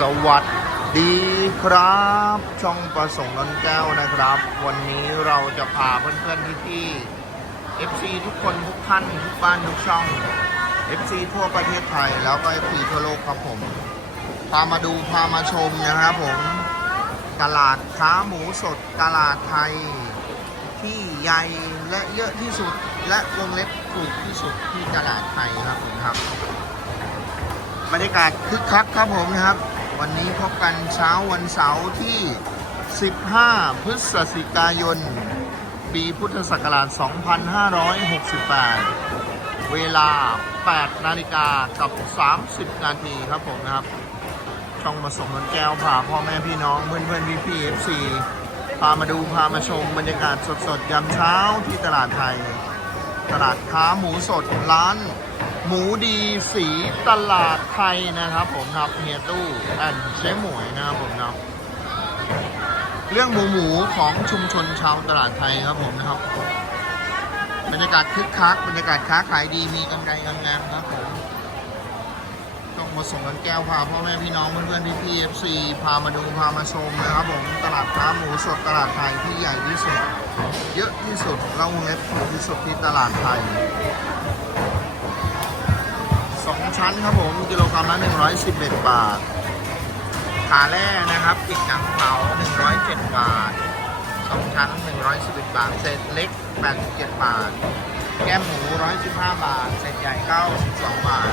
สวัสดีครับ ช่องประสงค์นนแก้วนะครับ วันนี้เราจะพาเพื่อนๆพี่ๆ FC ทุกคนทุกท่านทุกบ้านทุกช่อง FC ทั่วประเทศไทย แล้วก็ FC ทั่วโลกครับผม พามาดูพามาชมนะครับผม ตลาดค้าหมูสดตลาดไทย ที่ใหญ่และเยอะที่สุดและวงเล็บถูกที่สุดที่ตลาดไทยครับผมครับบรรยากาศคึกคักครับผมนะครับ วันนี้พบกันเช้าวันเสาร์ที่ 15 พฤศจิกายน ปีพุทธศักราช 2568 เวลา 8 นาฬิกากับ 30 นาทีครับผมนะครับ ช่องมาส่งนนแก้วพาพ่อแม่พี่น้องเพื่อนเพื่อนพี่พี่เอฟซีพามาดูพามาชมบรรยากาศสดๆ ยามเช้าที่ตลาดไทย ตลาดค้าหมูสดร้าน หมูดีสีตลาดไทยนะครับ ผมครับเฮียตู้แอนเจ๊หมวยนะครับผมครับเรื่องหมูหมูของชุมชนชาวตลาดไทยครับผมนะครับบรรยากาศคึกคักบรรยากาศค้าขายดีมีกำไรงามๆครับผมต้องมาส่งกันแก้วพาพ่อแม่พี่น้องเพื่อนๆพี่พีเอฟซีพามาดูพามาชมนะครับผมตลาดค้าหมูสดตลาดไทยที่ใหญ่ที่สุด เยอะที่สุดเล่าวงเล็บถูกที่สุดที่ตลาดไทย ชั้นครับผมกิโลกรัมละ111 บาท ขาแร่นะครับปิดหนังเผา107 บาทสองชั้น 111 บาท เศษเล็ก 87 บาท แก้มหมู 115 บาท เศษใหญ่ 92 บาท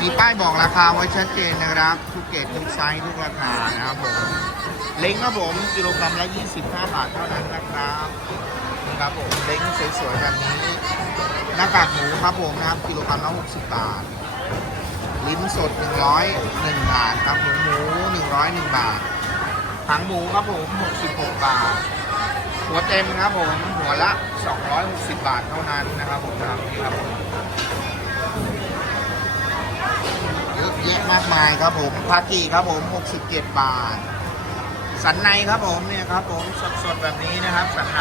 มีป้ายบอกราคาไว้ชัดเจนนะครับ ทุกเกรดทุกไซส์ทุกราคานะครับผม เล้งครับผม กิโลกรัมละ 25 บาทเท่านั้นนะครับ ครับผมเล้งสวยๆแบบนี้หน้ากากหมูครับผมนะครับกิโลกรัมละ60บาท ลิ้นสด101บาทครับหมูหมู101บาทถังหมูครับผม66บาท หัวเต็มครับผมหัวละ260บาทเท่านั้นนะครับผมนะครับนี่ครับผมเยอะแยะมากมายครับผมพากีครับผม67บาทสันในครับผมเนี่ยครับผมสดๆแบบนี้นะครับสันใน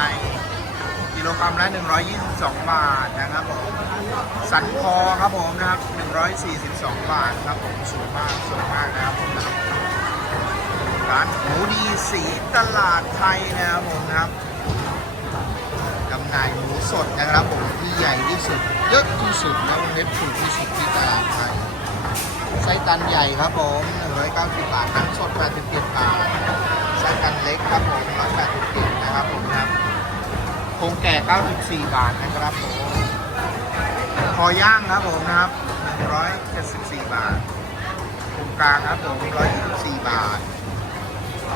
กิโลกรัมละ 122 บาทนะครับผม สันคอครับผมนะครับ 142 บาทครับผมสวยมากสวยมากนะครับผมนะครับร้านหมูดีสีตลาดไทยนะครับผมนะครับจำหน่ายหมูสดนะครับผมที่ใหญ่ที่สุด เยอะที่สุดและวงเล็บถูกที่สุดที่ตลาดไทยไส้ตันใหญ่ครับผม190 บาทนังสด87บาทไส้ตันเล็กครับผม187 คงแก่ 94 บาทนะครับผมคอย่างครับผมนะครับ 174 บาทโครงกลางครับผม 124 บาท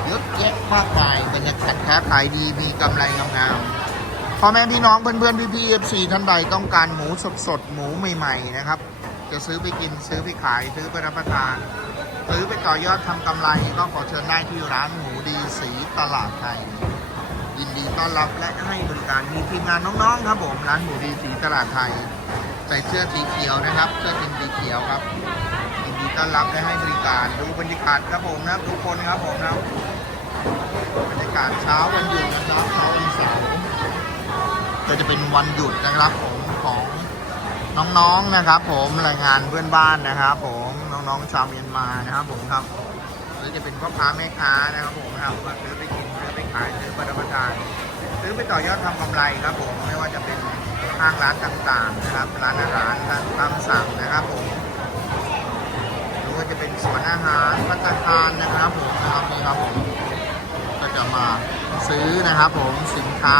เยอะแยะมากมายบรรยากาศค้าขายดีมีกำไรงามๆพ่อแม่พี่น้องเพื่อนๆพี่ๆ FC ท่านใดต้องการหมูสดๆ หมูใหม่ ๆ นะครับ จะซื้อไปกินซื้อไปขายซื้อไปรับประทาน ซื้อไปต่อยอดทำกำไรก็ขอเชิญได้ที่ร้านหมูดีสีตลาดไทย ต้อนรับและให้บริการมีทีมงานน้องๆครับผมร้านหมูดีสีตลาดไทย ใส่เสื้อสีเขียวนะครับ เสื้อทีมสีเขียวครับยินดีต้อนรับและให้บริการดูบรรยากาศครับผมนะทุกคนครับผมนะบรรยากาศเช้าวันหยุดนะครับเช้าวันเสาร์ก็จะเป็นวันหยุดนะครับผมของน้องๆนะครับ ผมรายงานเพื่อนบ้านนะครับผมน้องๆชาวเมียนมานะครับผมครับหรือจะเป็นพ่อค้าแม่ค้านะครับผมครับ ไปต่อยอดทำกำไรครับผมไม่ว่าจะเป็นห้างร้านต่างๆนะครับร้านอาหารร้านตามสั่งนะครับผมหรือว่าจะเป็นสวนอาหารพัตตาคารนะครับผมนะครับนี่ครับผมก็จะมาซื้อนะครับผมสินค้า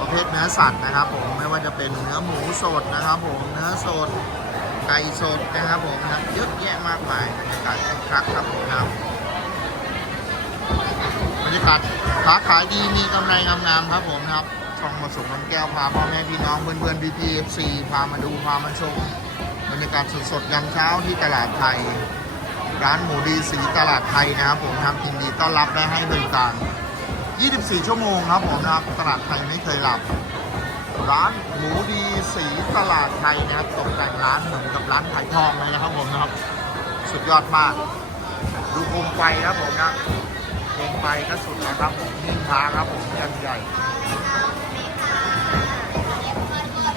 ประเภทเนื้อสัตว์นะครับ ผมไม่ว่าจะเป็นเนื้อหมูสดนะครับ ผมเนื้อสดไก่สดนะครับผมนะเยอะแยะมากมายบรรยากาศคึกคักครับผมครับ กาศค้าขายดีมีกำไรงามๆครับผมนะครับช่องผสมคนแก้วพาพ่อแม่พี่น้องเพื่อนๆพี่พีเอฟซีพามาดูพามาชมบรรยากาศสดๆยามเช้าที่ตลาดไทย ร้านหมูดีสีตลาดไทยนะครับผมทำยินดีต้อนรับและให้บริการ 24 ชั่วโมงครับผมนะครับตลาดไทยไม่เคยหลับ ร้านหมูดีสีตลาดไทยนะครับตกแต่งร้านเหมือนกับร้านขายทองเลยนะครับผมนะครับ สุดยอดมาก ดูโคมไฟครับผมนะ โคมไฟก็สุดนะครับผมนิ่งพาครับผมยันใหญ่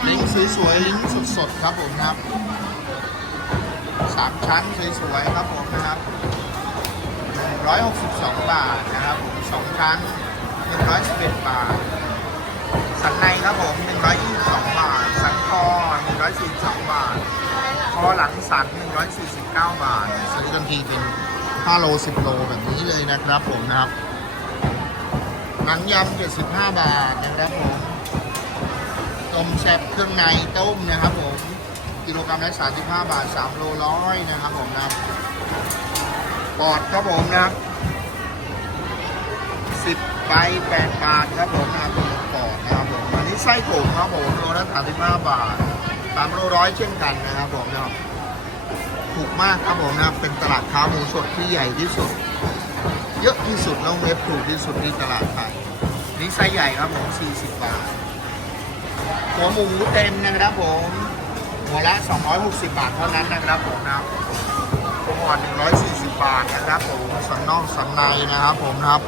ลิงก์สวยๆลิงก์สดๆครับผมนะครับสามชั้นสวยๆครับผมนะครับร้อยหกสิบสองบาทนะครับผมสองชั้นหนึ่งร้อยสิบเอ็ดบาท สันในครับผมหนึ่งร้อยยี่สิบสองบาท สันคอหนึ่งร้อยสี่สิบสองบาท คอหลังสันหนึ่งร้อยสี่สิบเก้าบาท ซื้อกันทีเป็น ห้าโลสิบโลแบบนี้เลยนะครับผมนะครับหนังยำ75 บาทนะครับผมต้มแซ่บเครื่องในต้มนะครับผมกิโลกรัมละ35 บาท 3 โลร้อยนะครับผมนะครับปอดครับผมนะครับ10ใบ8บาทครับผมนะครับปอดนะครับผมอันนี้ไส้กลมครับผมโลละ35 บาท 3 โลร้อยเช่นกันนะครับผมนะครับ ถูกมากครับผมนะครับเป็นตลาดค้าหมูสดที่ใหญ่ที่สุด เยอะที่สุดแล้วเว็บถูกที่สุดที่ตลาดไทยนี่ไซส์ใหญ่ครับผม 40 บาท หัวหมูเต็มนะครับผมหัวละ 260 บาทเท่านั้นนะครับผมนะครับพุงอ่อน 140 บาทนะครับผมสันนอกสันในนะครับผมนะครับ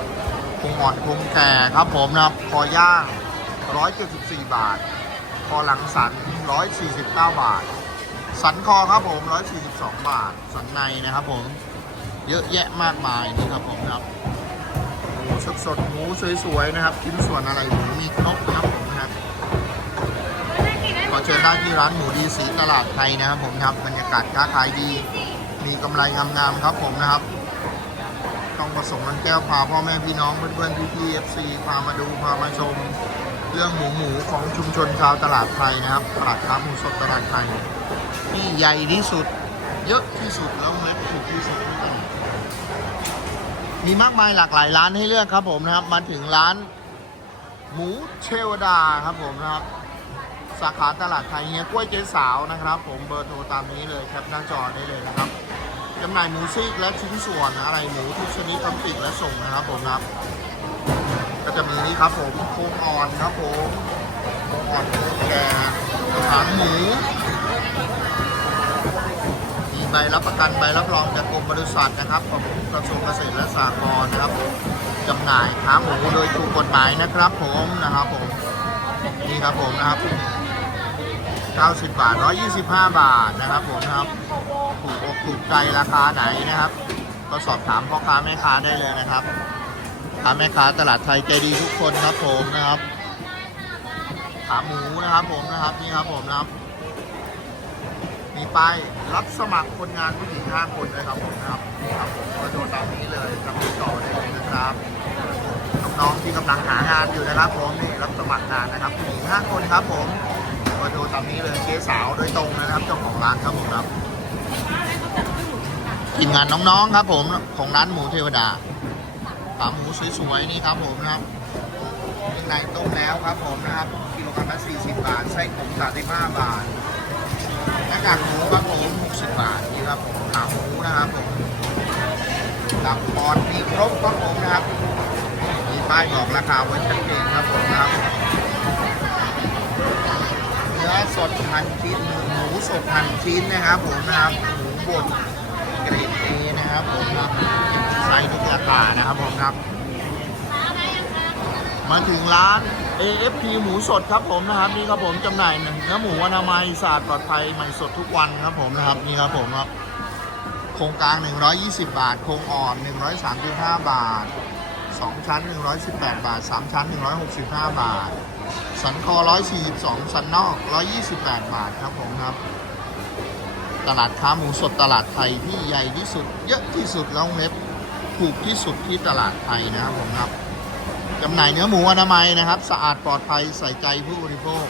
พุงอ่อนพุงแก่ครับผมนะครับคอย่าง 174 บาท คอหลังสัน 149 บาท สันคอครับผม 142 บาท สันในนะครับผม เยอะแยะมากมายนี่ครับผมครับหมูสดๆหมูสวยๆนะครับชิ้นส่วนอะไรหมูมีครบนะครับผมนะครับขอเชิญได้ที่ร้านหมูดีสีตลาดไทยนะครับผมครับบรรยากาศค้าขายดี มีกำไรงามๆครับผมนะครับ ต้องประสงค์นันแก้วพาพ่อแม่พี่น้องเพื่อนๆพี่ๆเอฟซีพามาดูพามาชมเรื่องหมูหมูของชุมชนชาวตลาดไทยนะครับตลาดค้าหมูสดตลาดไทย ที่ใหญ่ที่สุด เยอะที่สุดแล้วเม็ดถูกที่สุดที่ตลาดมีมากมายหลากหลายร้านให้เลือกครับผมนะครับ มาถึงร้าน หมูเชวดาครับผมนะครับ สาขาตลาดไทยเฮียกล้วยเจ๊สาวนะครับ ผมเบอร์โทรตามนี้เลยแคปหน้าจอได้เลยนะครับจำหน่ายหมูซีกและชิ้นส่วนอะไรหมูทุกชนิดทั้งปีกและส่งนะครับผมนะครับ ก็จะมีนี่ครับผมโครงอ่อนครับผมโครงอ่อนโครงแก่หางหมู ใบรับประกันใบรับรองจากกรมบริษัทนะครับของกระทรวงเกษตรและสหกรณ์นะครับจำหน่ายค้าหมูโดยถูกกฎหมายนะครับผมนะครับผมนี่ครับผมนะครับ90 บาท 125 บาทนะครับผมนะครับถูกอกถูกใจราคาไหนนะครับ ก็สอบถามพ่อค้าแม่ค้าได้เลยนะครับค้าแม่ค้าตลาดไทยใจดีทุกคนครับผมนะครับขาหมูนะครับผมนะครับนี่ครับผมนะครับ มีป้ายรับสมัครคนงานผู้หญิง5คนเลยครับผมนะครับนี่ครับผมก็โดนตามนี้เลยจำติดต่อได้เลยนะครับน้องๆที่กำลังหางานอยู่นะครับผมนี่รับสมัครงานนะครับผู้หญิง5คนครับผมก็โดนตามนี้เลยเจ๊สาวโดยตรงนะครับเจ้าของร้านครับผมครับทีมงานน้องๆครับผมของร้านหมูเทวดาขาหมูสวยๆนี่ครับผมนะครับในต้มแล้วครับผมนะครับกิโลกรัมละ40 บาทไส้ผม35บาท หน้ากากหมูครับผม60 บาทนี่ครับผมขาหมูนะครับผมตับปอนมีครบครับผมนะครับ มีป้ายบอกราคาไว้ชัดเจนครับผมครับเนื้อสดหั่นชิ้นหมูสดหั่นชิ้นนะครับผมนะครับหมูบดเกรดเอนะครับผมครับไซส์ทุกราคานะครับผมครับ มาถึงร้าน AFP หมูสดครับผมนะครับนี่ครับผมจำหน่ายเนื้อหมูอนามัยสะอาดปลอดภัยใหม่สดทุกวันครับผมนะครับนี่ครับผมครับโครงกลาง 120 บาท โครงอ่อน 135 บาท 2 ชั้น 118 บาท 3 ชั้น 165 บาท สันคอ 142 สันนอก 128 บาทครับผมครับ ตลาดค้าหมูสดตลาดไทยที่ใหญ่ที่สุด เยอะที่สุดแล้วเว็บถูกที่สุดที่ตลาดไทยนะครับผมครับ จำหน่ายเนื้อหมูอนามัยนะครับ สะอาดปลอดภัยใส่ใจผู้บริโภค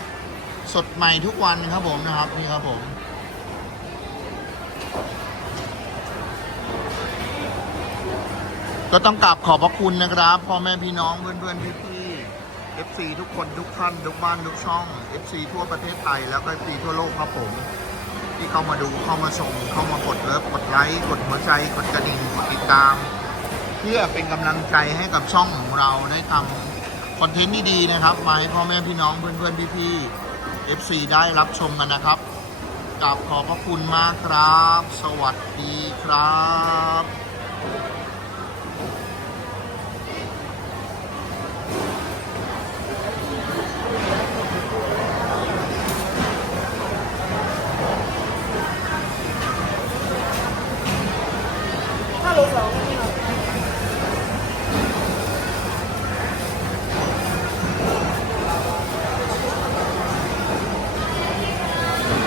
สดใหม่ทุกวันครับผมนะครับนี่ครับผมก็ต้องกราบขอบพระคุณนะครับพ่อแม่พี่น้องเพื่อนๆพี่ๆ FC ทุกคนทุกท่านทุกบ้านทุกช่อง FC ทั่วประเทศไทยแล้วก็ FC ทั่วโลกครับผม ที่เข้ามาดูเข้ามาชมเข้ามากดเลิฟกดไลค์กดหัวใจกดกระดิ่งกดติดตาม เพื่อเป็นกำลังใจให้กับช่องของเราได้ทำคอนเทนต์ดีๆนะครับ มาให้พ่อแม่พี่น้องเพื่อนๆพี่ๆ FC ได้รับชมกันนะครับกราบขอบพระคุณมากครับ สวัสดีครับ